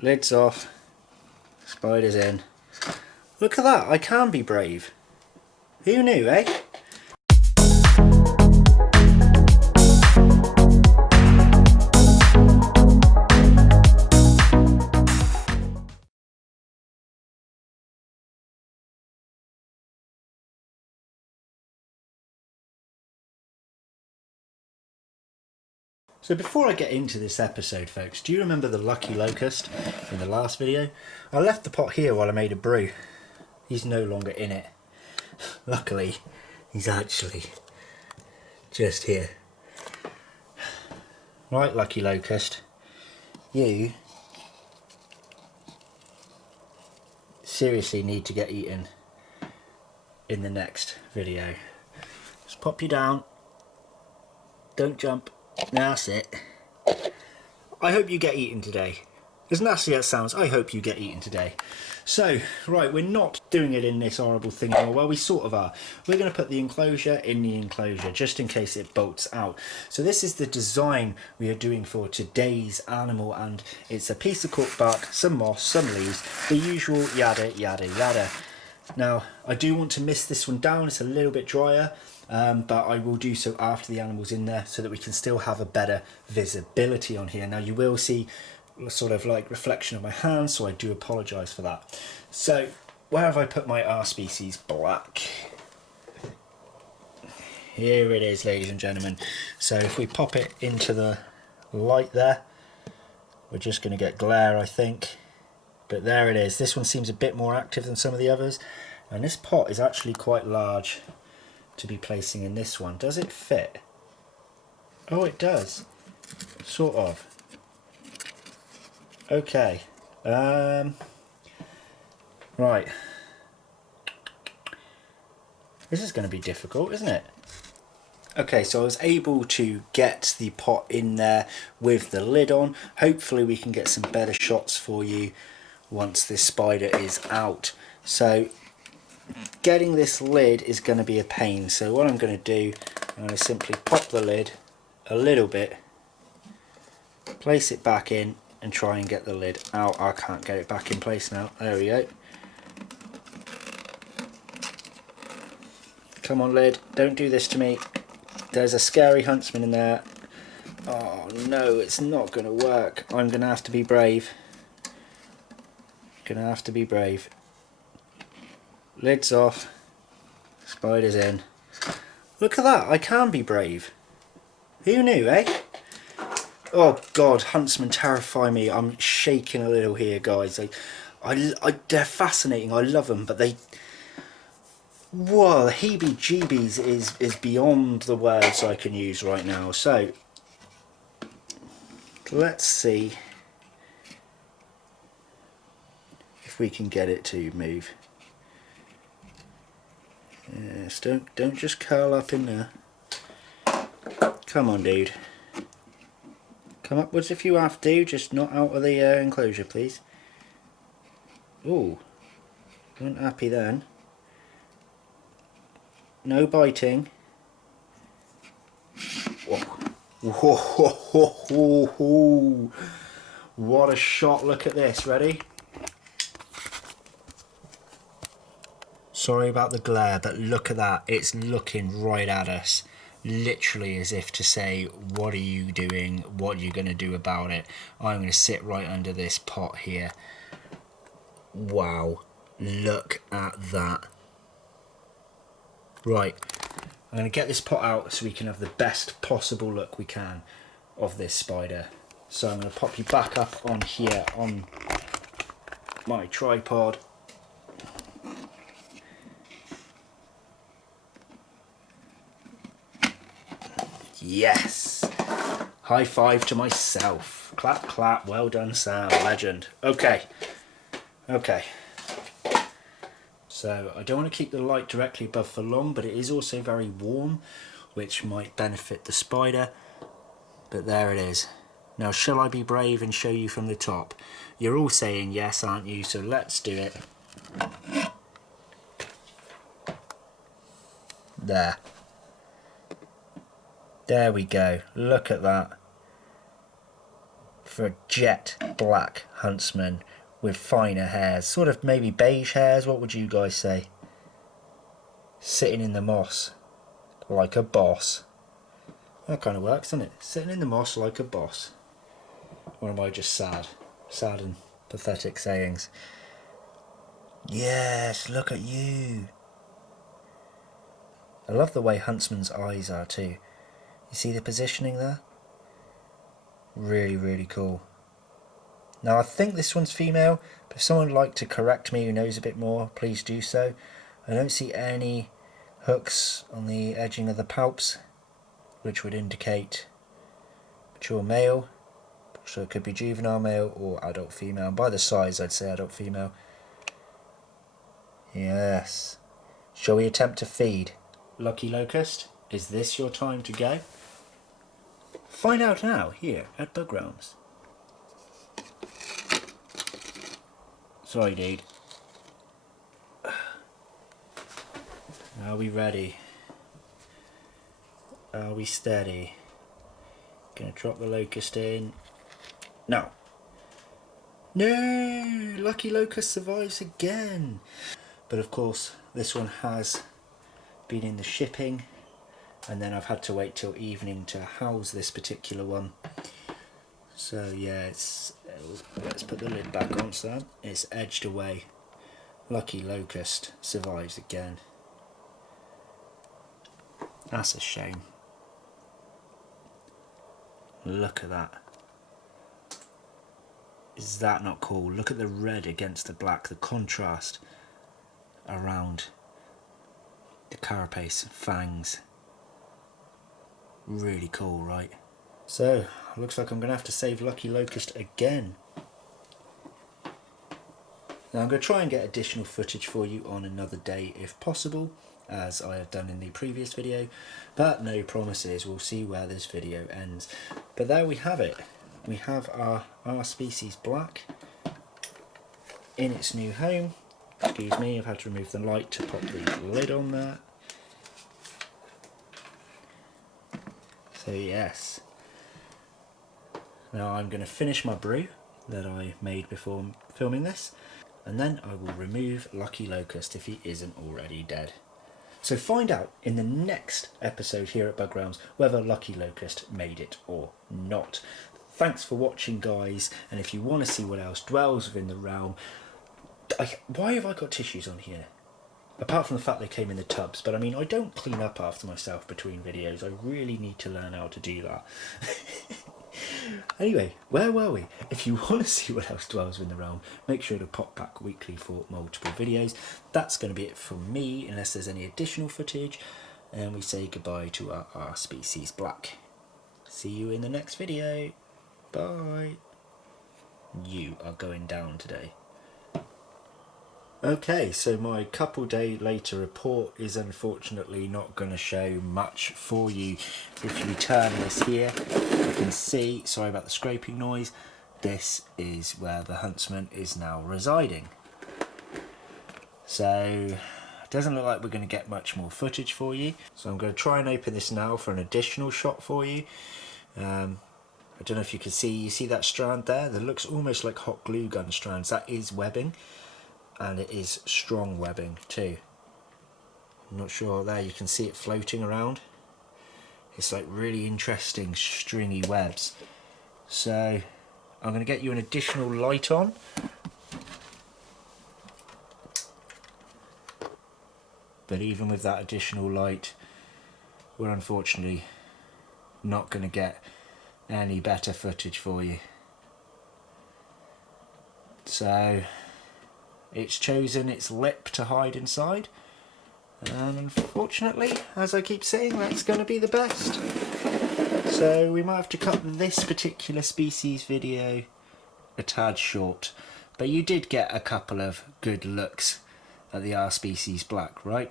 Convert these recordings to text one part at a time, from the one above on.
Lid's off. Spider's in. Look at that, I can be brave. Who knew, eh? So before I get into this episode, folks, do you remember the lucky locust in the last video? I left the pot here while I made a brew. He's no longer in it. Luckily, he's actually just here. Right, lucky locust, you seriously need to get eaten in the next video. Just pop you down. Don't jump. That's it. I hope you get eaten today. As nasty as it sounds, I hope you get eaten today. So, right, we're not doing it in this horrible thing anymore. Well, we sort of are. We're going to put the enclosure in the enclosure, just in case it bolts out. So this is the design we are doing for today's animal, and it's a piece of cork bark, some moss, some leaves, the usual yada, yada, yada. Now, I do want to mist this one down. It's a little bit drier. But I will do so after the animal's in there so that we can still have a better visibility on here. Now you will see sort of like reflection of my hand, so I do apologise for that. So where have I put my R species black? Here it is, ladies and gentlemen. So if we pop it into the light there, we're just going to get glare, I think. But there it is. This one seems a bit more active than some of the others, and this pot is actually quite large to be placing in this one. Does it fit? Oh, it does. Sort of. Okay. Right. This is going to be difficult, isn't it? Okay, so I was able to get the pot in there with the lid on. Hopefully we can get some better shots for you once this spider is out. So getting this lid is going to be a pain, so what I'm going to do, I'm going to simply pop the lid a little bit, place it back in and try and get the lid out. I can't get it back in place now. There we go. Come on, lid, don't do this to me. There's a scary huntsman in there. Oh no, it's not going to work. I'm going to have to be brave. Gonna have to be brave. Lid's off. Spider's in. Look at that, I can be brave. Who knew, eh? Oh god, huntsmen terrify me. I'm shaking a little here, guys. They're fascinating, I love them, but they... Whoa, the heebie-jeebies is beyond the words I can use right now. So, let's see if we can get it to move. Yes, don't just curl up in there. Come on, dude. Come upwards if you have to, just not out of the enclosure, please. Ooh, weren't happy then. No biting. Whoa. Whoa. What a shot, look at this, ready? Sorry about the glare, but look at that, it's looking right at us. Literally as if to say, what are you doing? What are you going to do about it? I'm going to sit right under this pot here. Wow, look at that. Right, I'm going to get this pot out so we can have the best possible look we can of this spider. So I'm going to pop you back up on here on my tripod. Yes! High five to myself. Clap, clap. Well done, Sam. Legend. Okay. Okay. So I don't want to keep the light directly above for long, but it is also very warm, which might benefit the spider. But there it is. Now, shall I be brave and show you from the top? You're all saying yes, aren't you? So let's do it. There. There we go. Look at that. for a jet black huntsman with finer hairs, sort of maybe beige hairs. What would you guys say? Sitting in the moss like a boss. That kind of works, doesn't it? Sitting in the moss like a boss. Or am I just sad? Sad and pathetic sayings. Yes, look at you. I love the way Huntsman's eyes are too. You see the positioning there? Really, really cool. Now I think this one's female, but if someone would like to correct me who knows a bit more, please do so. I don't see any hooks on the edging of the palps, which would indicate mature male. So it could be juvenile male or adult female. And by the size, I'd say adult female. Yes. Shall we attempt to feed? Lucky Locust, is this your time to go? Find out now, here at Bug Realms. Sorry, dude. Are we ready? Are we steady? Gonna drop the locust in. No. No! Lucky Locust survives again. But of course, this one has been in the shipping, and then I've had to wait till evening to house this particular one. So yeah, let's put the lid back on, so it's edged away. Lucky Locust survives again. That's a shame. Look at that. Is that not cool? Look at the red against the black, the contrast around the carapace, fangs. Really cool, right? So, looks like I'm going to have to save Lucky Locust again. Now I'm going to try and get additional footage for you on another day if possible, as I have done in the previous video, but no promises. We'll see where this video ends. But there we have it. We have our species black in its new home. Excuse me, I've had to remove the light to pop the lid on there. So yes. Now I'm going to finish my brew that I made before filming this, and then I will remove Lucky Locust if he isn't already dead. So find out in the next episode here at Bug Realms whether Lucky Locust made it or not. Thanks for watching, guys, and if you want to see what else dwells within the realm, why have I got tissues on here? Apart from the fact they came in the tubs, but I mean, I don't clean up after myself between videos. I really need to learn how to do that. Anyway, where were we? If you want to see what else dwells within the realm, make sure to pop back weekly for multiple videos. That's going to be it from me, unless there's any additional footage, and we say goodbye to our species black. See you in the next video. Bye. You are going down today. Okay, so my couple day later report is unfortunately not going to show much for you. If you turn this here, you can see, sorry about the scraping noise, this is where the huntsman is now residing. So it doesn't look like we're going to get much more footage for you. So I'm going to try and open this now for an additional shot for you. I don't know if you can see, you see that strand there? That looks almost like hot glue gun strands. That is webbing. And it is strong webbing too. I'm not sure, there you can see it floating around. It's like really interesting stringy webs. So I'm going to get you an additional light on. But even with that additional light, we're unfortunately not going to get any better footage for you. So it's chosen its lip to hide inside, and unfortunately, as I keep saying, that's going to be the best. So we might have to cut this particular species video a tad short, but you did get a couple of good looks at the R species black, right?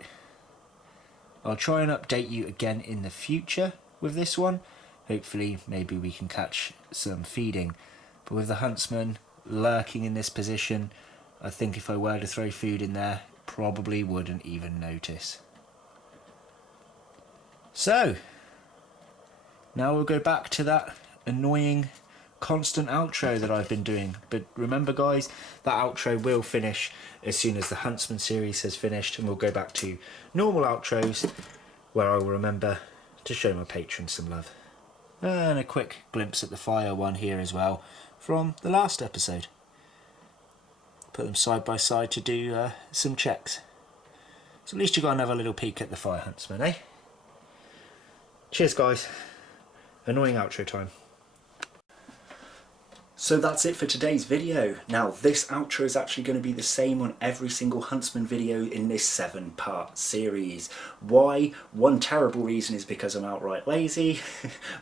I'll try and update you again in the future with this one. Hopefully maybe we can catch some feeding, but with the huntsman lurking in this position, I think if I were to throw food in there, probably wouldn't even notice. So, now we'll go back to that annoying constant outro that I've been doing. But remember guys, that outro will finish as soon as the Huntsman series has finished, and we'll go back to normal outros where I will remember to show my patrons some love. And a quick glimpse at the fire one here as well from the last episode. Put them side by side to do some checks. So at least you got another little peek at the Fire Huntsman, eh? Cheers guys. Annoying outro time. So that's it for today's video. Now this outro is actually going to be the same on every single Huntsman video in this 7-part series. Why? One terrible reason is because I'm outright lazy,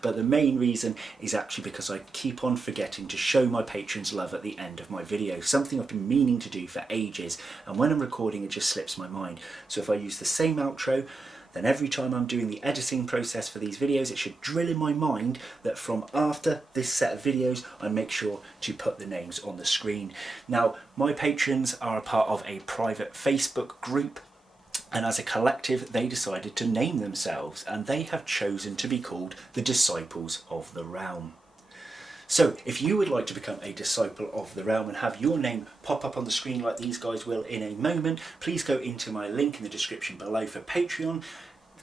but the main reason is actually because I keep on forgetting to show my patrons love at the end of my video, something I've been meaning to do for ages, and when I'm recording it just slips my mind. So if I use the same outro, then every time I'm doing the editing process for these videos, it should drill in my mind that from after this set of videos, I make sure to put the names on the screen. Now, my patrons are a part of a private Facebook group, and as a collective, they decided to name themselves, and they have chosen to be called the Disciples of the Realm. So if you would like to become a Disciple of the Realm and have your name pop up on the screen like these guys will in a moment, please go into my link in the description below for Patreon.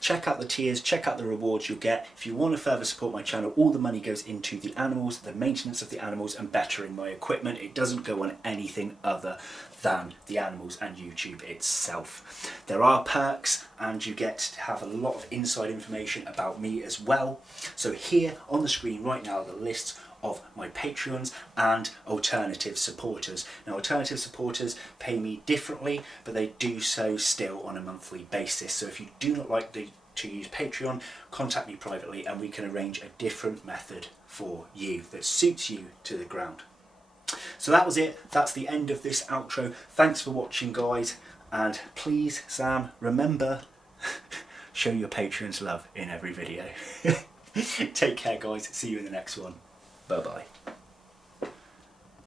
Check out the tiers, check out the rewards you'll get. If you want to further support my channel, all the money goes into the animals, the maintenance of the animals and bettering my equipment. It doesn't go on anything other than the animals and YouTube itself. There are perks and you get to have a lot of inside information about me as well. So here on the screen right now are the lists of my Patreons and alternative supporters. Now alternative supporters pay me differently, but they do so still on a monthly basis. So if you do not like to use Patreon, contact me privately and we can arrange a different method for you that suits you to the ground. So that was it. That's the end of this outro. Thanks for watching guys, and please Sam, remember, show your patrons love in every video. Take care guys, see you in the next one. Bye bye.